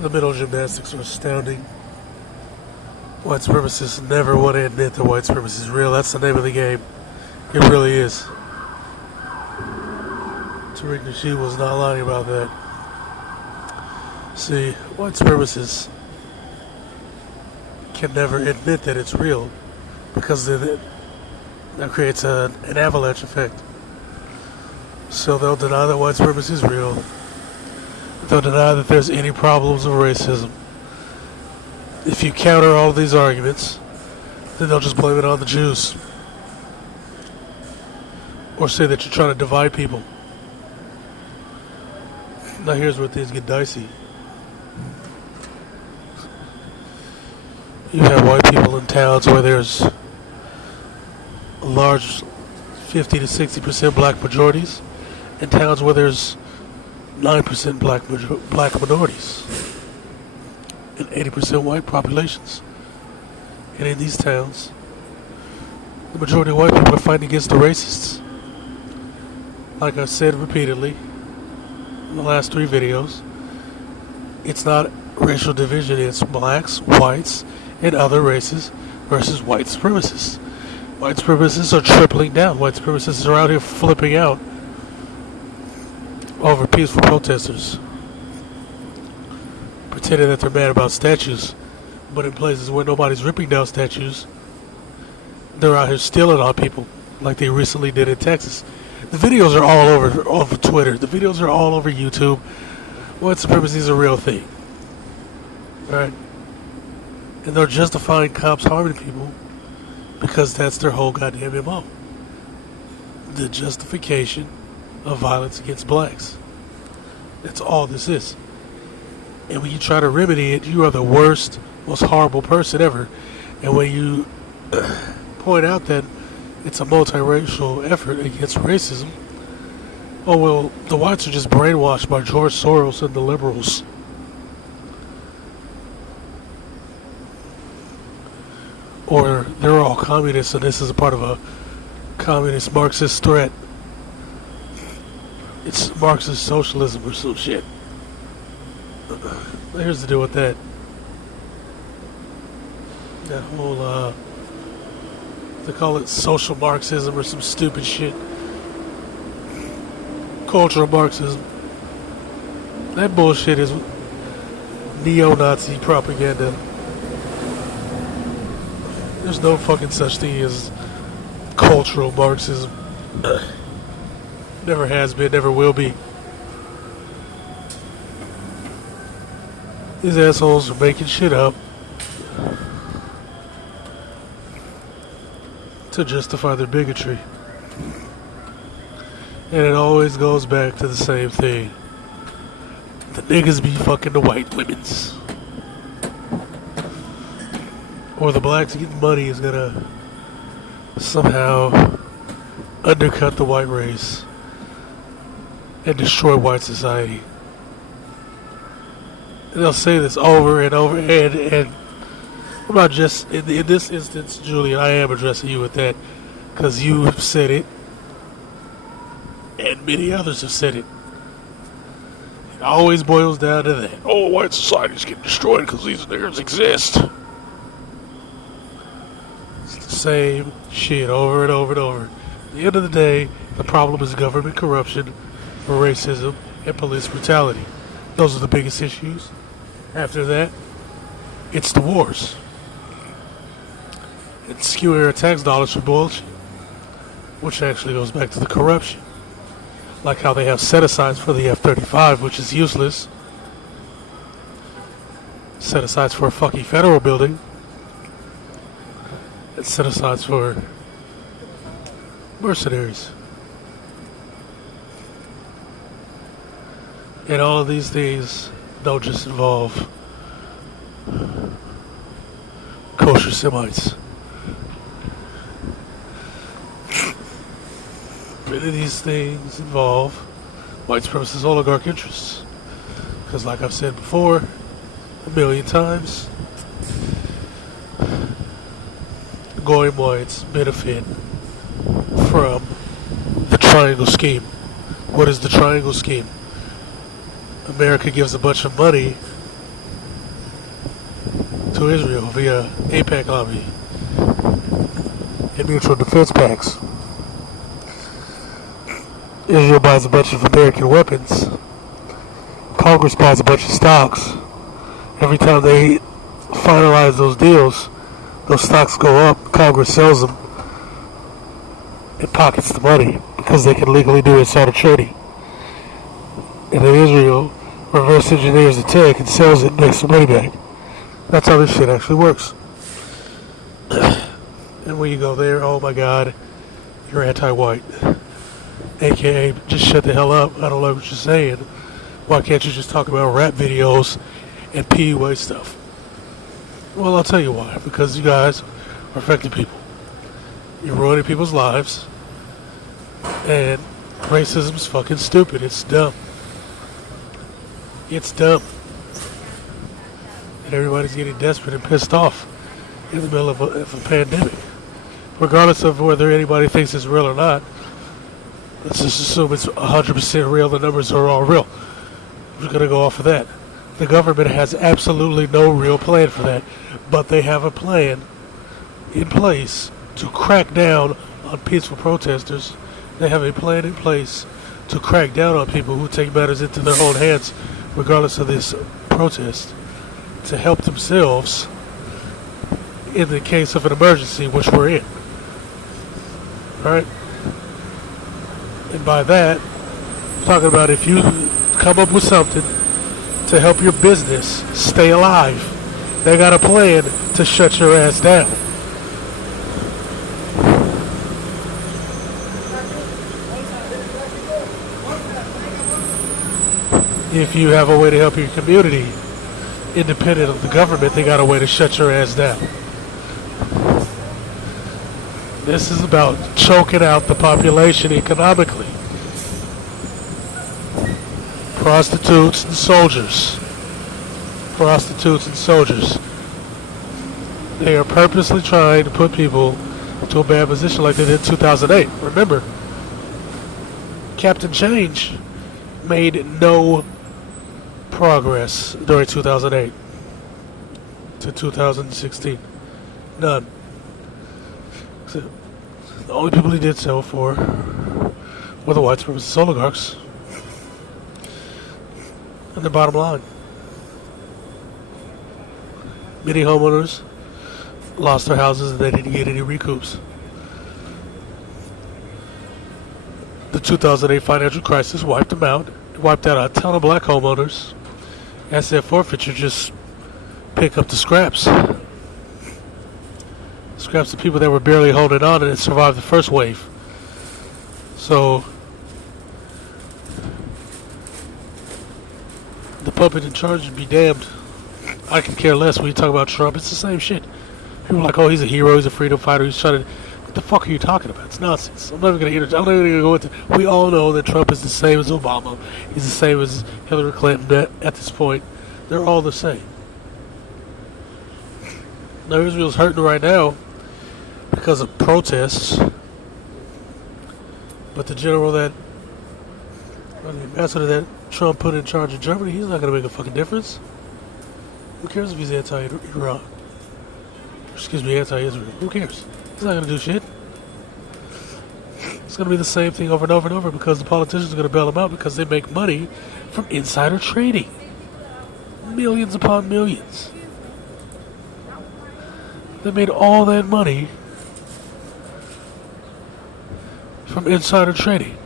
The mental gymnastics are astounding. White supremacists never want to admit that white supremacy is real. That's the name of the game. It really is. Tariq Nasheed was not lying about that. See, white supremacists can never admit that it's real because that creates an avalanche effect. So they'll deny that white supremacy is real. They'll deny that there's any problems of racism. If you counter all these arguments, then they'll just blame it on the Jews. Or say that you're trying to divide people. Now here's where things get dicey. You have white people in towns where there's a large 50 to 60% black majorities, and towns where there's 9% black minorities, and 80% white populations. And in these towns, the majority of white people are fighting against the racists. Like I said repeatedly in the last 3 videos, it's not racial division, it's blacks, whites, and other races versus white supremacists. White supremacists are tripling down. White supremacists are out here flipping out over peaceful protesters, pretending that they're mad about statues, but in places where nobody's ripping down statues, they're out here stealing on people, like they recently did in Texas. The videos are all over Twitter. The videos are all over YouTube. White supremacy is a real thing, right? And they're justifying cops harming people because that's their whole goddamn MO. The justification of violence against blacks. That's all this is. And when you try to remedy it, you are the worst, most horrible person ever. And when you point out that it's a multiracial effort against racism, oh well, the whites are just brainwashed by George Soros and the liberals. Or they're all communists and this is a part of a communist Marxist threat. It's Marxist socialism or some shit. Here's the deal with that. That whole, they call it social Marxism or some stupid shit. Cultural Marxism. That bullshit is neo-Nazi propaganda. There's no fucking such thing as cultural Marxism. Never has been, never will be. These assholes are making shit up to justify their bigotry. And it always goes back to the same thing. The niggas be fucking the white women's. Or the blacks getting money is gonna somehow undercut the white race and destroy white society. And they'll say this over and over, and I'm not just, in this instance, Julian, I am addressing you with that, because you have said it, and many others have said it. It always boils down to that. Oh, white society's getting destroyed because these niggers exist. It's the same shit over and over and over. At the end of the day, the problem is government corruption, racism, and police brutality. Those are the biggest issues. After that, it's the wars. It's skewing our tax dollars for bullshit, which actually goes back to the corruption. Like how they have set-asides for the F-35, which is useless. Set-asides for a fucking federal building. And set-asides for mercenaries. And all of these things don't just involve kosher Semites. Many of these things involve white supremacist oligarch interests. Because like I've said before, 1,000,000 times, Goyim whites benefit from the triangle scheme. What is the triangle scheme? America gives a bunch of money to Israel via AIPAC lobby and mutual defense pacts. Israel buys a bunch of American weapons. Congress buys a bunch of stocks. Every time they finalize those deals, those stocks go up. Congress sells them and pockets the money because they can legally do insider trading. And then Israel reverse engineers the tech and sells it and makes the money back. That's how this shit actually works. And when you go there, oh my god, you're anti-white. AKA, just shut the hell up. I don't like what you're saying. Why can't you just talk about rap videos and PUA stuff? Well, I'll tell you why. Because you guys are affecting people. You're ruining people's lives. And racism's fucking stupid. It's dumb. It's dumb. And everybody's getting desperate and pissed off in the middle of a pandemic. Regardless of whether anybody thinks it's real or not, let's just assume it's 100% real. The numbers are all real. We're going to go off of that. The government has absolutely no real plan for that. But they have a plan in place to crack down on peaceful protesters. They have a plan in place to crack down on people who take matters into their own hands, regardless of this protest, to help themselves in the case of an emergency, which we're in. Alright? And by that, I'm talking about if you come up with something to help your business stay alive, they got a plan to shut your ass down. If you have a way to help your community, independent of the government, they got a way to shut your ass down. This is about choking out the population economically. Prostitutes and soldiers. Prostitutes and soldiers. They are purposely trying to put people into a bad position like they did in 2008. Remember, Captain Change made no progress during 2008 to 2016. None. So the only people he did so for were the white supremacist oligarchs. And the bottom line, many homeowners lost their houses and they didn't get any recoups. The 2008 financial crisis wiped them out. It wiped out a ton of black homeowners. Asset forfeiture just pick up the scraps. Scraps of people that were barely holding on and survived the first wave. So the puppet in charge would be damned. I can care less when you talk about Trump. It's the same shit. People are like, oh, he's a hero, he's a freedom fighter, he's trying to... What the fuck are you talking about? It's nonsense. I'm never going to go into... We all know that Trump is the same as Obama. He's the same as Hillary Clinton at this point. They're all the same. Now, Israel's hurting right now because of protests. But the general the ambassador that Trump put in charge of Germany, he's not going to make a fucking difference. Who cares if he's anti-Iran? Excuse me, anti-Israel. Who cares? He's not going to do shit. It's going to be the same thing over and over and over because the politicians are going to bail them out because they make money from insider trading. Millions upon millions. They made all that money from insider trading.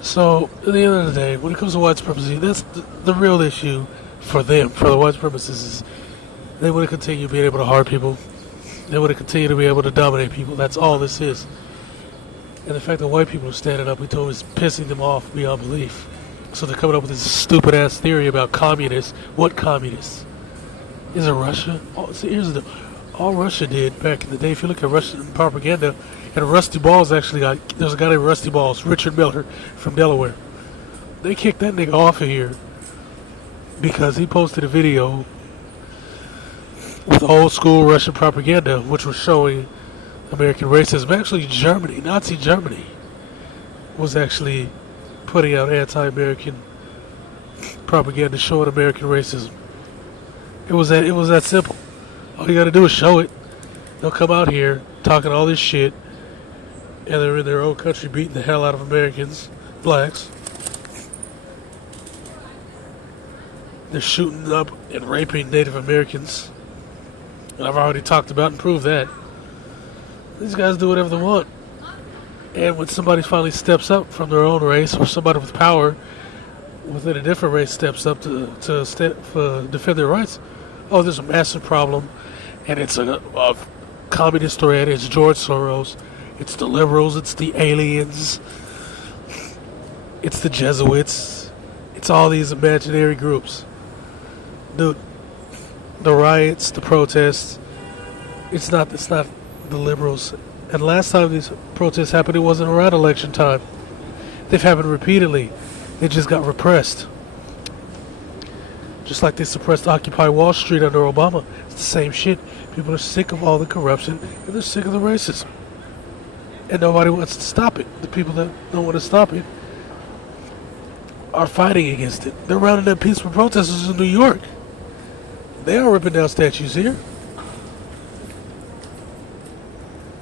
So, at the end of the day, when it comes to white supremacy, that's the real issue for them, for the white supremacists, is they want to continue being able to harm people. They want to continue to be able to dominate people. That's all this is. And the fact that white people are standing up, we told, is pissing them off beyond belief. So they're coming up with this stupid-ass theory about communists. What communists? Is it Russia? See, here's the... All Russia did back in the day, if you look at Russian propaganda, and Rusty Balls actually there's a guy named Rusty Balls, Richard Miller from Delaware. They kicked that nigga off of here because he posted a video with old school Russian propaganda, which was showing American racism. Actually, Germany, Nazi Germany, was actually putting out anti-American propaganda showing American racism. It was that simple. All you gotta do is show it. They'll come out here talking all this shit, and they're in their own country beating the hell out of Americans, blacks. They're shooting up and raping Native Americans. And I've already talked about and proved that. These guys do whatever they want. And when somebody finally steps up from their own race, or somebody with power within a different race steps up to defend their rights, oh, there's a massive problem. And it's a communist threat. It's George Soros. It's the liberals. It's the aliens. It's the Jesuits. It's all these imaginary groups. Dude, the riots, the protests, it's not the liberals. And last time these protests happened, it wasn't around election time. They've happened repeatedly. They just got repressed. Just like they suppressed Occupy Wall Street under Obama. It's the same shit. People are sick of all the corruption, and they're sick of the racism. And nobody wants to stop it. The people that don't want to stop it are fighting against it. They're rounding up peaceful protesters in New York. They aren't ripping down statues here.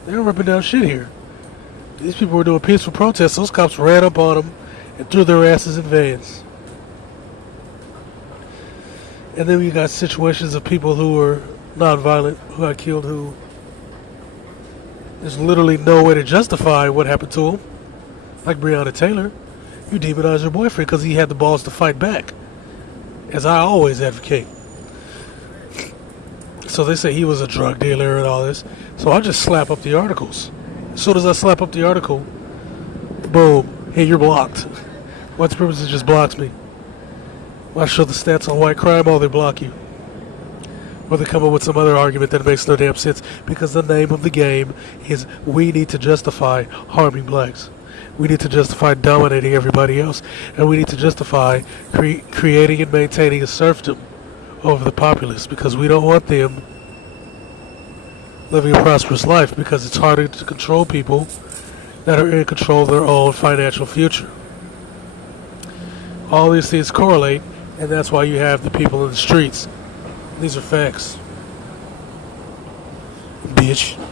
They aren't ripping down shit here. These people were doing peaceful protests. Those cops ran up on them and threw their asses in vans. And then we got situations of people who were nonviolent, who got killed, who there's literally no way to justify what happened to them. Like Breonna Taylor. You demonize your boyfriend because he had the balls to fight back. As I always advocate. So they say he was a drug dealer and all this. So I just slap up the articles. As soon as I slap up the article, boom, hey, you're blocked. White supremacy just blocks me. When I show the stats on white crime, oh, they block you. Or they come up with some other argument that makes no damn sense. Because the name of the game is we need to justify harming blacks. We need to justify dominating everybody else. And we need to justify creating and maintaining a serfdom over the populace, because we don't want them living a prosperous life, because it's harder to control people that are in control of their own financial future. All these things correlate, and that's why you have the people in the streets. These are facts. Bitch.